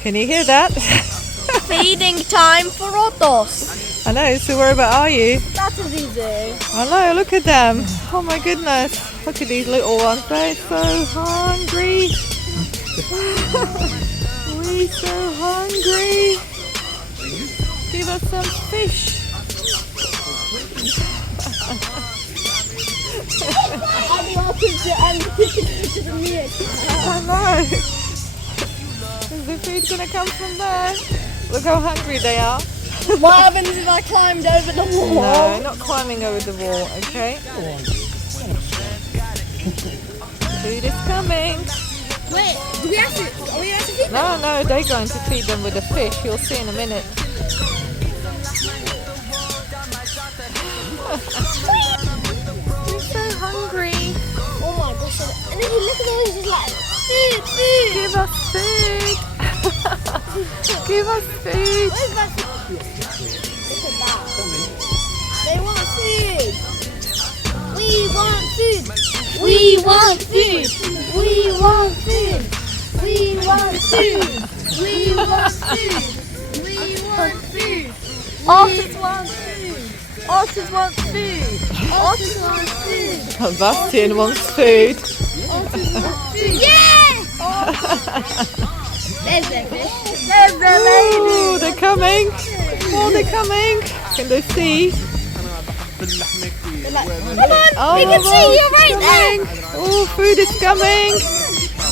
Can you hear that? Feeding time for otters. I know, so whereabout are you? That is easy. I know, look at them. Oh my goodness. Look at these little ones, they're so hungry. We're so hungry. Give us some fish. I know. Is the food gonna come from there? Look how hungry they are. What happens if I climbed over the wall? No, not climbing over the wall, okay? Food is coming. Wait, are we have to feed them? No, they're going to feed them with the fish. You'll see in a minute. You're so hungry. Oh my gosh. And then you look at all these, just like, food. Give us food. Give us food. Where's that food? Look at that. They want food. We want food. We want food. We want food. We want food. We want food. We want food. Otters want food. Otters want food. Otters want food. Sebastian wants food. Otters want food. Yeah! There's their fish. There's their lady. Oh, they're coming. Oh, they're coming. Can they see? Come on, Oh, we can see you right there. Oh, food is coming.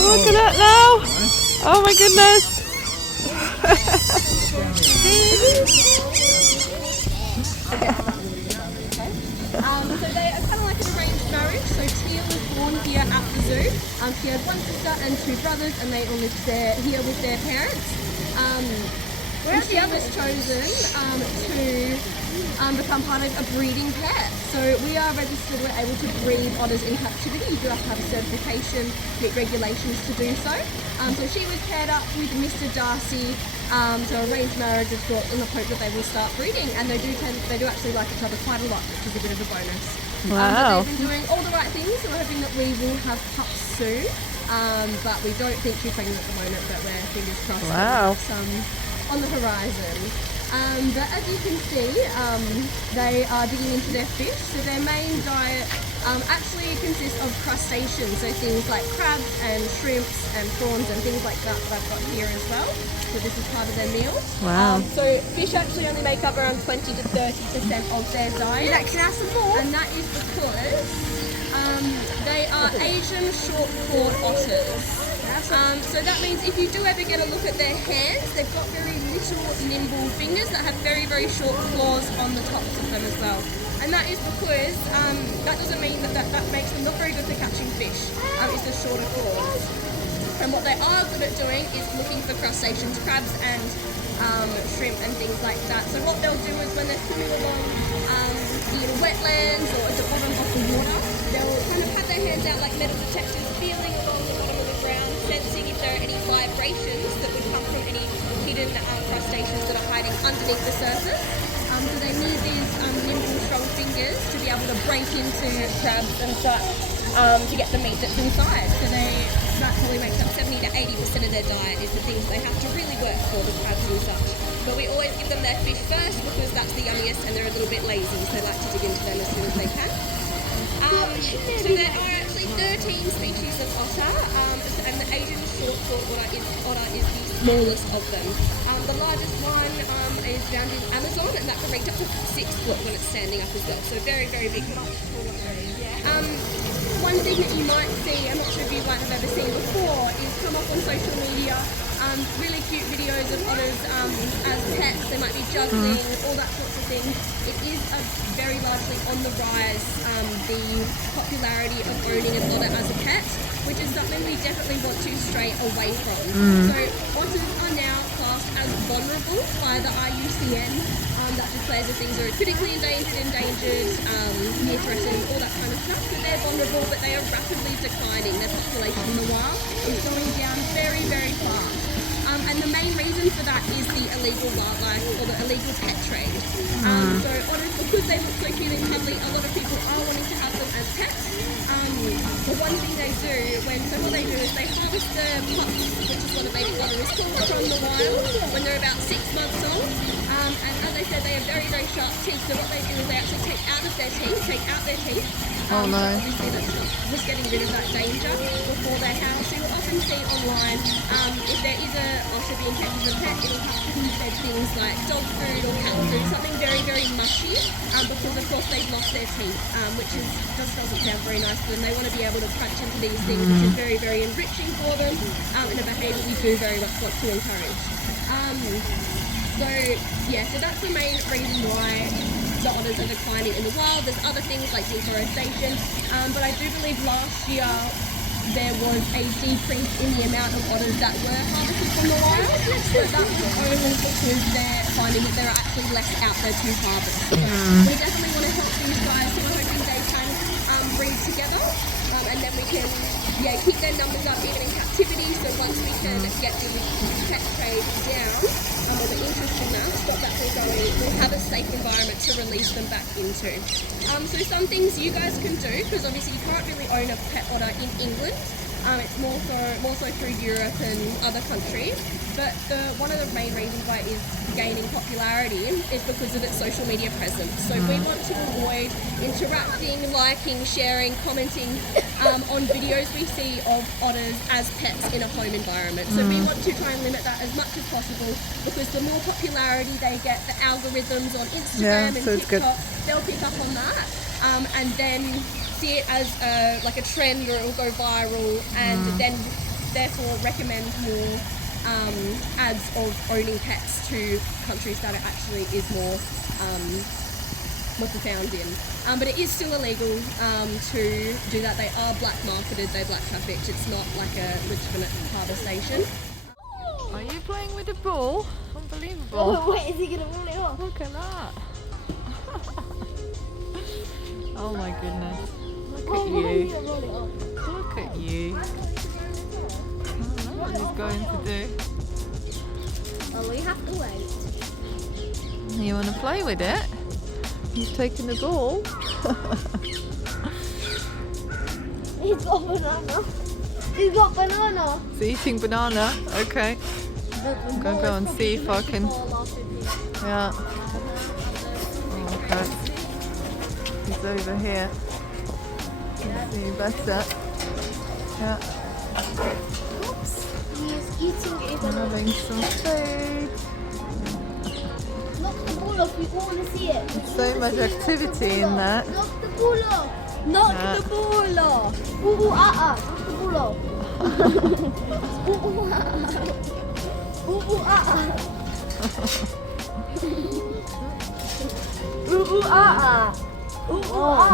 Look at that now. Oh my goodness. So they are kind of like an arranged marriage. So Tia was born here at the zoo. She had one sister and two brothers, and they all lived there here with their parents. Tia was chosen to become part of a breeding pet. So we are registered, we're able to breed otters in captivity. You do have to have a certification, meet regulations to do so. So she was paired up with Mr. Darcy. So arranged marriage is brought in the hope that they will start breeding, and they do actually like each other quite a lot, which is a bit of a bonus. Wow. They've been doing all the right things, so we're hoping that we will have pups soon. But we don't think she's pregnant at the moment, but we're fingers crossed. Wow. On the horizon. But as you can see, they are digging into their fish. So their main diet actually consists of crustaceans, so things like crabs and shrimps and prawns and things like that I've got here as well. So this is part of their meal. Wow. So fish actually only make up around 20 to 30% of their diet. Can I have some more? And that is because they are Asian short-clawed otters. So that means if you do ever get a look at their hands, they've got very little nimble fingers that have very, very short claws on the tops of them as well. And that is because that doesn't mean that makes them not very good for catching fish. It's just shorter claws. And what they are good at doing is looking for crustaceans, crabs and shrimp and things like that. So what they'll do is when they're swimming along in wetlands or at the bottom of the water, they'll kind of have their hands out like metal detectors, feeling along the bottom of the ground, sensing if there are any vibrations that would come from any hidden crustaceans that are hiding underneath the surface. So they need these nimble, strong fingers to be able to break into crabs and such to get the meat that's inside. So that probably makes up 70 to 80% of their diet is the things they have to really work for, the crabs and such. But we always give them their fish first because that's the yummiest, and they're a little bit lazy, so they like to dig into them as soon as they can. So there are actually 13 species of otter, and the Asian short-clawed otter is the smallest of them. The largest one is found in Amazon, and that can reach up to 6 foot when it's standing up as well. So very, very big. One thing that you might see, I'm not sure if you might have ever seen before, is come up on social media, really cute videos of otters as pets. They might be juggling, all that sorts of things. It is very largely on the rise, the popularity of owning an otter as a pet, which is something we definitely want to stray away from. So otters are now classed as vulnerable by the IUCN. That declares that things are critically endangered, near threatened, all that kind of stuff. So they're vulnerable, but they are rapidly declining. Their population in the wild is going down very, very fast. And the main reason for that is the illegal wildlife or the illegal pet trade. So otters, because they look so cute and cuddly, a lot of people are wanting to have them as pets. But one thing they do, what they do is they harvest the pups, which is what a baby otter is otters come from the wild when they're about 6 months old. And as I said, they have very, very sharp teeth. So what they do is they actually take out their teeth. Oh no. Obviously that's just getting rid of that danger before they're housed. So you'll often see online, if there is a otter being kept as a pet, it'll have to be fed things like dog food or cat food, something very, very mushy, because of course they've lost their teeth, which just doesn't sound very nice for them. They want to be able to crunch into these things, which is very, very enriching for them, and a behaviour we do very much want to encourage. So that's the main reason why the otters are declining in the wild. There's other things like deforestation, but I do believe last year there was a decrease in the amount of otters that were harvested from the wild, but that was only because they're finding that there are actually less out there to harvest. So we definitely want to help these guys, so we're hoping they can breed together, and then we can keep their numbers up even in captivity. So once we can get the pet trade down, or the interest in that, stop that from going, we'll have a safe environment to release them back into. So some things you guys can do, because obviously you can't really own a pet otter in England. It's more so through Europe and other countries. But one of the main reasons why it is gaining popularity is because of its social media presence. So we want to avoid interacting, liking, sharing, commenting on videos we see of otters as pets in a home environment. So we want to try and limit that as much as possible, because the more popularity they get, the algorithms on Instagram and TikTok, they'll pick up on that, and then see it as like a trend, or it will go viral, and then therefore recommend more ads of owning pets to countries that it actually is more found in. But it is still illegal to do that. They are black marketed, they're black trafficked. It's not like a legitimate harvestation. Are you playing with the ball? Unbelievable. Oh, wait, is he going to roll it off? Look at that. Oh my goodness. Look at you. Roll it off. Look at you. I don't know what he's going to do. Oh, we have to wait. You want to play with it? He's taking the ball. He's got banana. He's got banana. He's eating banana. Okay. I'm going to go and see if I can. Yeah. Okay. He's over here. Can see better. Yeah. Oops. He's eating a I'm banana. having some food. Knock the ball off. We all want to see it. There's so much activity in there. Knock the ball off. Knock the ball off. Ooh, ooh, knock the ball off. Ooh, ooh, ooh, ooh, ooh,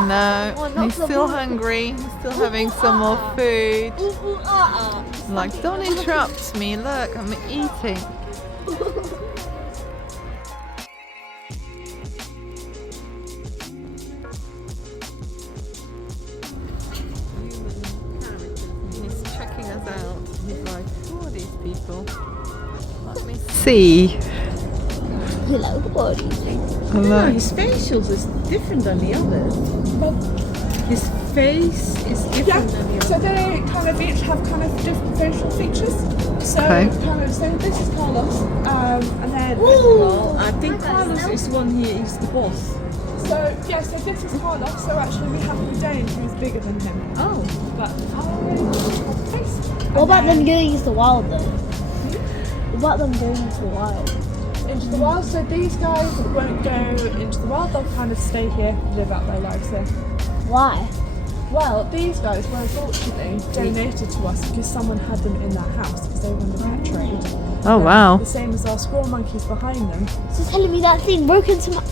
No, he's still hungry. He's still having some more food. Like, don't interrupt me. Look, I'm eating. He's checking us out. He's like, who are these people? Let me see. Hello, what do you think? Hello. His facials is different than the others. His face is different than the others. So they kind of each have kind of different facial features. So so this is Carlos, and then Well, I think Carlos is one here, he's the boss. so this is Carlos. So actually we have Hussein, who's bigger than him. Oh. But face. What about them going into the wild though? What about them going into the wild? Into the wild. So these guys won't go into the wild. They'll kind of stay here, live out their lives here. Why? Well, these guys were unfortunately donated to us because someone had them in their house because they were in the pet trade. Oh, wow. The same as our squirrel monkeys behind them. So telling me that thing broke into my...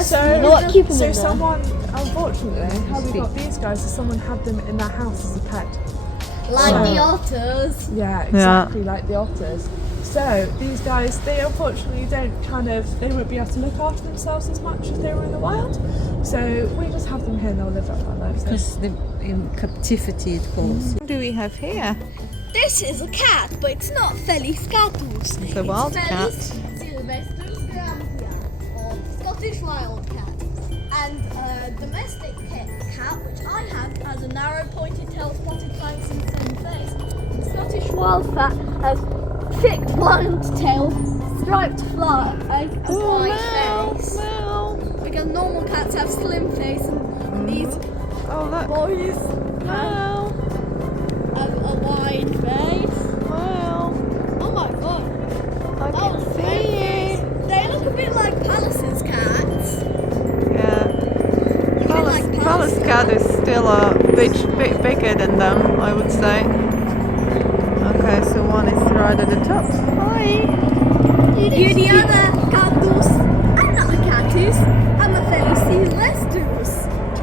So, you know what, keep them so in there. someone, unfortunately, how we got these guys is someone had them in their house as a pet. Like So- the otters. Yeah, exactly like the otters. So these guys, they unfortunately they won't be able to look after themselves as much if they were in the wild. So we just have them here and they'll live out their lives. Because they're in captivity, it calls. What do we have here? This is a cat, but it's not Fellis catus. It's a wildcat. Silvestrus, Grampia, or Scottish wildcat. And a domestic cat, which I have, has a narrow pointed tail, spotted flanks and thin face. The Scottish wildcat has thick blonde tail, striped fur, and a Oh, white meow, face. meow. Because normal cats have slim face, and these Oh, look. boys Meow, have a wide face. meow. Oh my god. I can Oh, see you. they look a bit like Palace's cats. Yeah. like Fellis pasta. cat is still a bit bigger than them, I would say. Okay, so one is right at the top. Hi. You're the other cactus. I'm not a cactus. I'm a Fellis Silvestrus.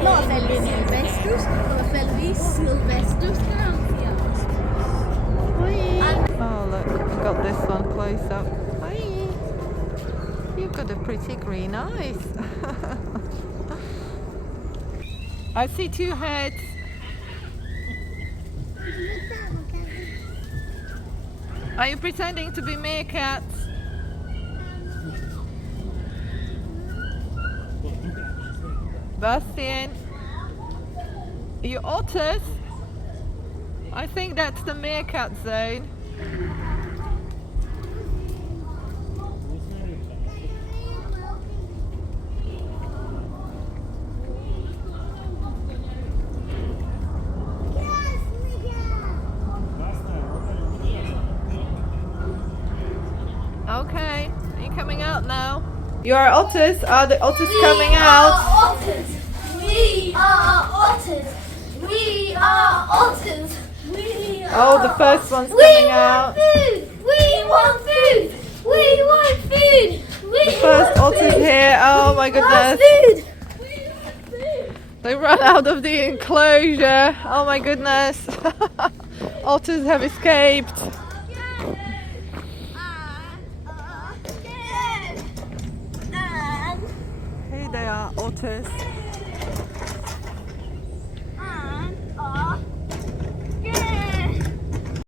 Not a Fellis Silvestrus. I'm a Fellis Silvestrus. Oh, look, I got this one close up. Hi. You've got a pretty green eyes. I see two heads. Are you pretending to be meerkats? Bastian, you otters? I think that's the meerkat zone. Okay, are you coming out now? You are otters? Are the otters coming out? Otters. We are otters. We are otters. We are. Oh, the first one's We coming want out. food. We want food. We want food. We The first want otter's food. here. Oh my We want goodness. food. We want food. They ran out of the enclosure. Oh my goodness. Otters have escaped. Here they are, otters.